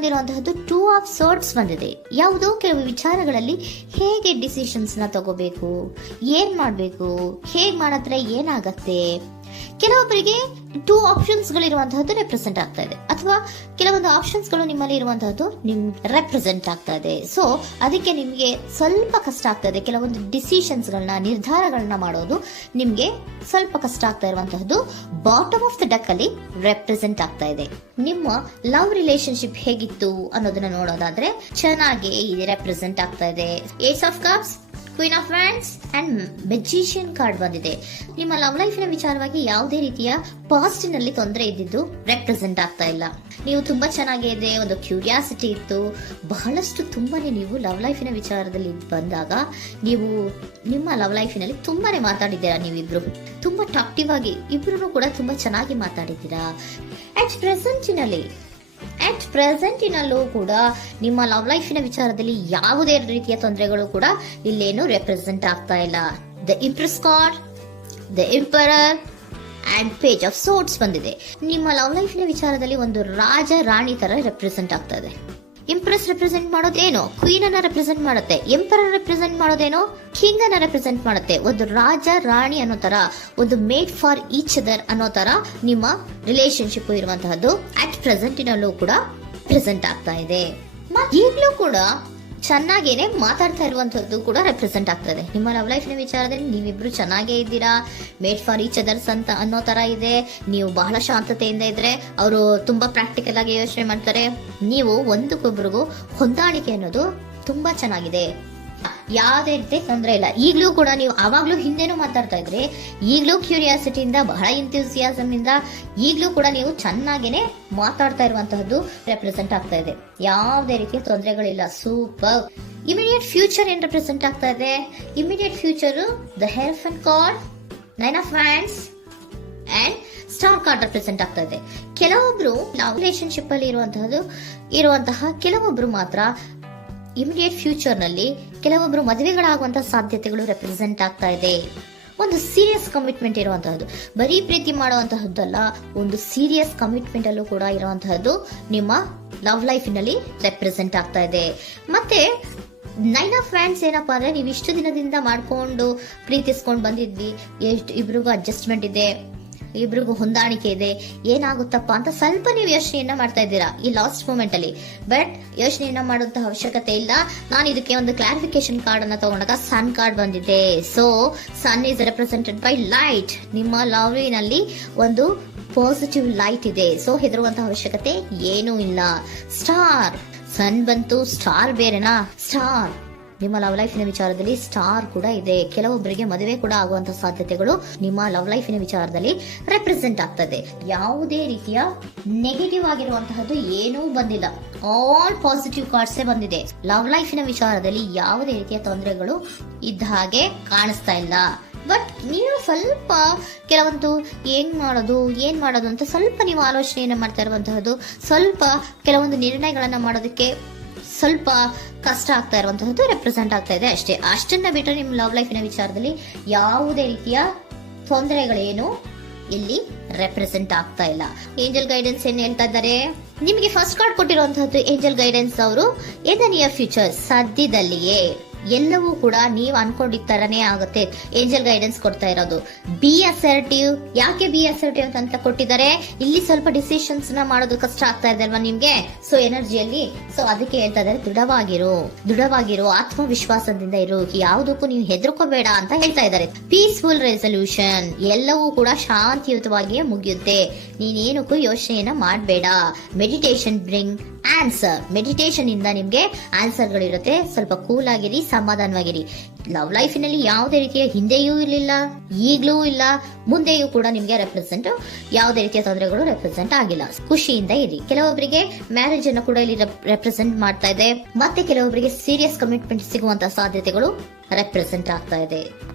ಬಂದಿರುವಂತಹದ್ದು 2 of Swords ಬಂದಿದೆ. ಯಾವುದೋ ಕೆಲವು ವಿಚಾರಗಳಲ್ಲಿ ಹೇಗೆ ಡಿಸಿಷನ್ಸ್ ನ ತಗೋಬೇಕು, ಏನ್ ಮಾಡ್ಬೇಕು, ಹೇಗ್ ಮಾಡಿದ್ರೆ ಏನಾಗತ್ತೆ. ಕೆಲವೊಬ್ಬರಿಗೆ 2 ಆಪ್ಷನ್ಸ್ ಗಳಿರುವಂತಹದ್ದು ರೆಪ್ರೆಸೆಂಟ್ ಆಗ್ತಾ ಇದೆ, ಅಥವಾ ಕೆಲವೊಂದು ಆಪ್ಷನ್ಸ್ ಗಳು ನಿಮ್ಮಲ್ಲಿ ಇರುವಂತಹದ್ದು ರೆಪ್ರೆಸೆಂಟ್ ಆಗ್ತಾ ಇದೆ. ಸೊ ಅದಕ್ಕೆ ನಿಮ್ಗೆ ಸ್ವಲ್ಪ ಕಷ್ಟ ಆಗ್ತಾ ಇದೆ. ಕೆಲವೊಂದು ಡಿಸಿಷನ್ಸ್ ಗಳನ್ನ, ನಿರ್ಧಾರಗಳನ್ನ ಮಾಡೋದು ನಿಮ್ಗೆ ಸ್ವಲ್ಪ ಕಷ್ಟ ಆಗ್ತಾ ಇರುವಂತಹದ್ದು ಬಾಟಮ್ ಆಫ್ ದ ಡಕ್ ಅಲ್ಲಿ ರೆಪ್ರೆಸೆಂಟ್ ಆಗ್ತಾ ಇದೆ. ನಿಮ್ಮ ಲವ್ ರಿಲೇಶನ್ಶಿಪ್ ಹೇಗಿತ್ತು ಅನ್ನೋದನ್ನ ನೋಡೋದಾದ್ರೆ ಚೆನ್ನಾಗಿ ರೆಪ್ರೆಸೆಂಟ್ ಆಗ್ತಾ ಇದೆ. Ace of cups, queen of wands and magician card ಬಂದಿದೆ. ನಿಮ್ಮ ಲವ್ ಲೈಫಿನ ವಿಚಾರವಾಗಿ ಯಾವುದೇ ರೀತಿಯ ಪಾಸ್ಟಿನಲ್ಲಿ ತೊಂದರೆ ಇದ್ದಿದ್ದು ರೆಪ್ರೆಸೆಂಟ್ ಆಗ್ತಾ ಇಲ್ಲ. ನೀವು ತುಂಬಾ ಚೆನ್ನಾಗಿದೆ, ಒಂದು ಕ್ಯೂರಿಯಾಸಿಟಿ ಇತ್ತು, ಬಹಳಷ್ಟು ತುಂಬಾನೇ ನೀವು ಲವ್ ಲೈಫಿನ ವಿಚಾರದಲ್ಲಿ ಬಂದಾಗ ನೀವು ನಿಮ್ಮ ಲವ್ ಲೈಫಿನಲ್ಲಿ ತುಂಬಾನೇ ಮಾತಾಡಿದ್ದೀರಾ. ನೀವಿಬ್ರು ತುಂಬಾ ಟಾಕ್ಟಿವ್ ಆಗಿ ಇಬ್ರು ಕೂಡ ತುಂಬಾ ಚೆನ್ನಾಗಿ ಮಾತಾಡಿದ್ದೀರಾ. ಅಟ್ ಪ್ರೆಸೆಂಟಿನಲ್ಲೂ ಕೂಡ ನಿಮ್ಮ ಲವ್ ಲೈಫಿನ ವಿಚಾರದಲ್ಲಿ ಯಾವುದೇ ರೀತಿಯ ತೊಂದರೆಗಳು ಕೂಡ ಇಲ್ಲೇನು ರೆಪ್ರೆಸೆಂಟ್ ಆಗ್ತಾ ಇಲ್ಲ. The Empress card, the Emperor and Page of Swords ಬಂದಿದೆ. ನಿಮ್ಮ ಲವ್ ಲೈಫಿನ ವಿಚಾರದಲ್ಲಿ ಒಂದು ರಾಜ ರಾಣಿ ತರ ರೆಪ್ರೆಸೆಂಟ್ ಆಗ್ತಾ ಇದೆ. ಇಂಪ್ರೆಸ್ ರೆಪ್ರೆಸೆಂಟ್ ಮಾಡೋದೇನೋ ಕ್ವೀನ್ ಅನ್ನ ರೆಪ್ರೆಸೆಂಟ್ ಮಾಡುತ್ತೆ, ಎಂಪರರ್ ರೆಪ್ರೆಸೆಂಟ್ ಮಾಡೋದೇನೋ ಕಿಂಗ್ ಅನ್ನ ರೆಪ್ರೆಸೆಂಟ್ ಮಾಡುತ್ತೆ. ಒಂದು ರಾಜ ರಾಣಿ ಅನ್ನೋ ತರ, ಒಂದು ಮೇಡ್ ಫಾರ್ ಈಚ್ ಅದರ್ ಅನ್ನೋ ತರ ನಿಮ್ಮ ರಿಲೇಶನ್ಶಿಪ್ ಇರುವಂತಹದ್ದು ಅಟ್ ಪ್ರೆಸೆಂಟಿನಲ್ಲೂ ಕೂಡ ಪ್ರೆಸೆಂಟ್ ಆಗ್ತಾ ಇದೆ. ಈಗಲೂ ಕೂಡ ಚೆನ್ನಾಗೇನೆ ಮಾತಾಡ್ತಾ ಇರುವಂತದ್ದು ಕೂಡ ರೆಪ್ರೆಸೆಂಟ್ ಆಗ್ತಾ ಇದೆ. ನಿಮ್ಮ ಲವ್ ಲೈಫಿನ ವಿಚಾರದಲ್ಲಿ ನೀವಿಬ್ರು ಚೆನ್ನಾಗೇ ಇದ್ದೀರಾ, ಮೇಡ್ ಫಾರ್ ಈಚ್ ಅದರ್ಸ್ ಅಂತ ಅನ್ನೋ ತರ ಇದೆ. ನೀವು ಬಹಳ ಶಾಂತತೆಯಿಂದ ಇದ್ರೆ ಅವರು ತುಂಬಾ ಪ್ರಾಕ್ಟಿಕಲ್ ಆಗಿ ಯೋಚನೆ ಮಾಡ್ತಾರೆ. ನೀವು ಒಂದಕ್ಕೊಬ್ರಿಗೂ ಹೊಂದಾಣಿಕೆ ಅನ್ನೋದು ತುಂಬಾ ಚೆನ್ನಾಗಿದೆ, ಯಾವುದೇ ರೀತಿ ತೊಂದರೆ ಇಲ್ಲ. ಈಗಲೂ ಕೂಡ ನೀವು ಆವಾಗ್ಲೂ ಹಿಂದೆನೂ ಮಾತಾಡ್ತಾ ಇದ್ರಿ, ಈಗಲೂ ಕ್ಯೂರಿಯಾಸಿಟಿಯಿಂದ, ಬಹಳ ಇಂಥ್ಯೂಸಿಯಾಸಮ್ ಇಂದ ಈಗಲೂ ಕೂಡ ನೀವು ಚೆನ್ನಾಗೇನೆ ಮಾತಾಡ್ತಾ ಇರುವಂತಹದ್ದು ರೆಪ್ರೆಸೆಂಟ್ ಆಗ್ತಾ ಇದೆ. ಯಾವುದೇ ರೀತಿಯ ತೊಂದರೆಗಳಿಲ್ಲ. ಸೂಪರ್. ಇಮಿಡಿಯೇಟ್ ಫ್ಯೂಚರ್ ಏನ್ ರೆಪ್ರೆಸೆಂಟ್ ಆಗ್ತಾ ಇದೆ? ಇಮಿಡಿಯೇಟ್ ಫ್ಯೂಚರ್ ದ ಹೆಲ್ಫನ್ card, 9 of wands and star card represent ಆಗ್ತಾ ಇದೆ. ಕೆಲವೊಬ್ರು ಲವ್ ರಿಲೇಶನ್ಶಿಪ್ ಅಲ್ಲಿ ಇರುವಂತಹ ಕೆಲವೊಬ್ರು ಮಾತ್ರ ಇಮಿಡಿಯೇಟ್ ಫ್ಯೂಚರ್ ನಲ್ಲಿ ಕೆಲವೊಬ್ರು ಮದುವೆಗಳಾಗುವಂತಹ ಸಾಧ್ಯತೆಗಳು ರೆಪ್ರೆಸೆಂಟ್ ಆಗ್ತಾ ಇದೆ. ಒಂದು ಸೀರಿಯಸ್ ಕಮಿಟ್ಮೆಂಟ್ ಇರುವಂತಹದ್ದು, ಬರೀ ಪ್ರೀತಿ ಮಾಡುವಂತಹದ್ದಲ್ಲ, ಒಂದು ಸೀರಿಯಸ್ ಕಮಿಟ್ಮೆಂಟ್ ಅಲ್ಲೂ ಕೂಡ ಇರುವಂತಹದ್ದು ನಿಮ್ಮ ಲವ್ ಲೈಫಿನಲ್ಲಿ ರೆಪ್ರೆಸೆಂಟ್ ಆಗ್ತಾ ಇದೆ. ಮತ್ತೆ 9 ಆಫ್ ವ್ಯಾಂಡ್ಸ್ ಏನಪ್ಪಾ ಅಂದ್ರೆ, ನೀವು ಇಷ್ಟು ದಿನದಿಂದ ಮಾಡ್ಕೊಂಡು ಪ್ರೀತಿಸ್ಕೊಂಡು ಬಂದಿದ್ವಿ, ಇಬ್ರಿಗೂ ಅಡ್ಜಸ್ಟ್ಮೆಂಟ್ ಇದೆ, ಇಬ್ರಿಗೂ ಹೊಂದಾಣಿಕೆ ಇದೆ, ಏನಾಗುತ್ತಪ್ಪ ಅಂತ ಸ್ವಲ್ಪ ನೀವು ಯೋಚನೆಯನ್ನ ಮಾಡ್ತಾ ಇದ್ದೀರಾ ಈ ಲಾಸ್ಟ್ ಮೂಮೆಂಟ್ ಅಲ್ಲಿ. ಬಟ್ ಯೋಚನೆಯನ್ನ ಮಾಡುವಂತಹ ಅವಶ್ಯಕತೆ ಇಲ್ಲ. ನಾನು ಇದಕ್ಕೆ ಒಂದು ಕ್ಲಾರಿಫಿಕೇಶನ್ ಕಾರ್ಡ್ ಅನ್ನ ತಗೊಂಡಾಗ ಸನ್ ಕಾರ್ಡ್ ಬಂದಿದೆ. So sun is represented by light. ನಿಮ್ಮ ಲವ್ನಲ್ಲಿ ಒಂದು ಪಾಸಿಟಿವ್ ಲೈಟ್ ಇದೆ. ಸೊ ಹೆದರುವಂತಹ ಅವಶ್ಯಕತೆ ಏನೂ ಇಲ್ಲ. ಸ್ಟಾರ್, ಸನ್ ಬಂತು, ಸ್ಟಾರ್ ಬೇರೆನಾ? ಸ್ಟಾರ್ ನಿಮ್ಮ ಲವ್ ಲೈಫಿನ ವಿಚಾರದಲ್ಲಿ ಸ್ಟಾರ್ ಕೂಡ ಇದೆ. ಕೆಲವೊಬ್ಬರಿಗೆ ಮದುವೆ ಕೂಡ ಆಗುವಂತಹ ಸಾಧ್ಯತೆಗಳು ನಿಮ್ಮ ಲವ್ ಲೈಫಿನ ವಿಚಾರದಲ್ಲಿ ರೆಪ್ರೆಸೆಂಟ್ ಆಗ್ತದೆ. ಯಾವುದೇ ರೀತಿಯ ನೆಗೆಟಿವ್ ಆಗಿರುವಂತಹದ್ದು ಏನೂ ಬಂದಿಲ್ಲ. ಆಲ್ ಪಾಸಿಟಿವ್ ಕಾರ್ಡ್ಸೇ ಬಂದಿದೆ. ಲವ್ ಲೈಫಿನ ವಿಚಾರದಲ್ಲಿ ಯಾವುದೇ ರೀತಿಯ ತೊಂದರೆಗಳು ಇದ್ದ ಹಾಗೆ ಕಾಣಿಸ್ತಾ ಇಲ್ಲ. ಬಟ್ ನೀವು ಸ್ವಲ್ಪ ಕೆಲವೊಂದು ಏನ್ ಮಾಡೋದು ಅಂತ ಸ್ವಲ್ಪ ನೀವು ಆಲೋಚನೆಯನ್ನ ಮಾಡ್ತಾ ಇರುವಂತಹದ್ದು, ಸ್ವಲ್ಪ ಕೆಲವೊಂದು ನಿರ್ಣಯಗಳನ್ನ ಮಾಡೋದಕ್ಕೆ ಸ್ವಲ್ಪ ಕಷ್ಟ ಆಗ್ತಾ ಇರುವಂತಹದ್ದು ರೆಪ್ರೆಸೆಂಟ್ ಆಗ್ತಾ ಇದೆ ಅಷ್ಟೇ. ಅಷ್ಟನ್ನ ಬಿಟ್ಟರೆ ನಿಮ್ಮ ಲವ್ ಲೈಫಿನ ವಿಚಾರದಲ್ಲಿ ಯಾವುದೇ ರೀತಿಯ ತೊಂದರೆಗಳೇನು ಇಲ್ಲಿ ರೆಪ್ರೆಸೆಂಟ್ ಆಗ್ತಾ ಇಲ್ಲ. ಏಂಜಲ್ ಗೈಡೆನ್ಸ್ ಏನ್ ಹೇಳ್ತಾ ಇದ್ದಾರೆ? ನಿಮಗೆ ಫಸ್ಟ್ ಕಾರ್ಡ್ ಕೊಟ್ಟಿರುವಂತಹದ್ದು ಏಂಜಲ್ ಗೈಡೆನ್ಸ್ ಅವರು ಇನ್ ದ ನಿಯರ್ ಫ್ಯೂಚರ್, ಸದ್ಯದಲ್ಲಿಯೇ ಎಲ್ಲವೂ ಕೂಡ ನೀವು ಅನ್ಕೊಂಡಿದ್ದ ತರನೇ ಆಗುತ್ತೆ. ಏಂಜಲ್ ಗೈಡೆನ್ಸ್ ಕೊಡ್ತಾ ಇರೋದು ಬಿ ಅಸರ್ಟಿವ್. ಯಾಕೆ ಬಿ ಅಸರ್ಟಿವ್ ಅಂತ ಕೊಟ್ಟಿದ್ದಾರೆ? ಇಲ್ಲಿ ಸ್ವಲ್ಪ ಡಿಸಿಷನ್ಸ್ ನ ಮಾಡೋದು ಕಷ್ಟ ಆಗ್ತಾ ಇದೆ ಅಲ್ವಾ ನಿಮ್ಗೆ, ಸೊ ಎನರ್ಜಿಯಲ್ಲಿ. ಸೊ ಅದಕ್ಕೆ ಹೇಳ್ತಾ ಇದ್ದಾರೆ ದೃಢವಾಗಿರು, ಆತ್ಮವಿಶ್ವಾಸದಿಂದ ಇರು, ಯಾವುದಕ್ಕೂ ನೀವು ಹೆದರ್ಕೋಬೇಡ ಅಂತ ಹೇಳ್ತಾ ಇದ್ದಾರೆ. ಪೀಸ್ಫುಲ್ ರೆಸಲ್ಯೂಷನ್, ಎಲ್ಲವೂ ಕೂಡ ಶಾಂತಿಯುತವಾಗಿಯೇ ಮುಗಿಯುತ್ತೆ, ನೀನೇನಕ್ಕೂ ಯೋಚನೆಯನ್ನ ಮಾಡಬೇಡ. ಮೆಡಿಟೇಷನ್ ಬ್ರಿಂಗ್ ಆನ್ಸರ್, ಮೆಡಿಟೇಷನ್ ಇಂದ ನಿಮ್ಗೆ ಆನ್ಸರ್ ಗಳಿರುತ್ತೆ. ಸ್ವಲ್ಪ ಕೂಲ್ ಆಗಿರಿ, ಸಮಾಧಾನವಾಗಿರಿ. ಲವ್ ಲೈಫಿನಲ್ಲಿ ಯಾವುದೇ ರೀತಿಯ ಹಿಂದೆಯೂ ಇರಲಿಲ್ಲ, ಈಗಲೂ ಇಲ್ಲ, ಮುಂದೆಯೂ ಕೂಡ ನಿಮ್ಗೆ ಯಾವುದೇ ರೀತಿಯ ತೊಂದರೆಗಳು ರೆಪ್ರೆಸೆಂಟ್ ಆಗಿಲ್ಲ. ಖುಷಿಯಿಂದ ಇರಿ. ಕೆಲವೊಬ್ಬರಿಗೆ ಮ್ಯಾರೇಜ್ ಅನ್ನು ಕೂಡ ಇಲ್ಲಿ ರೆಪ್ರೆಸೆಂಟ್ ಮಾಡ್ತಾ ಇದೆ. ಮತ್ತೆ ಕೆಲವೊಬ್ಬರಿಗೆ ಸೀರಿಯಸ್ ಕಮಿಟ್ಮೆಂಟ್ ಸಿಗುವಂತಹ ಸಾಧ್ಯತೆಗಳು ರೆಪ್ರೆಸೆಂಟ್ ಆಗ್ತಾ ಇದೆ.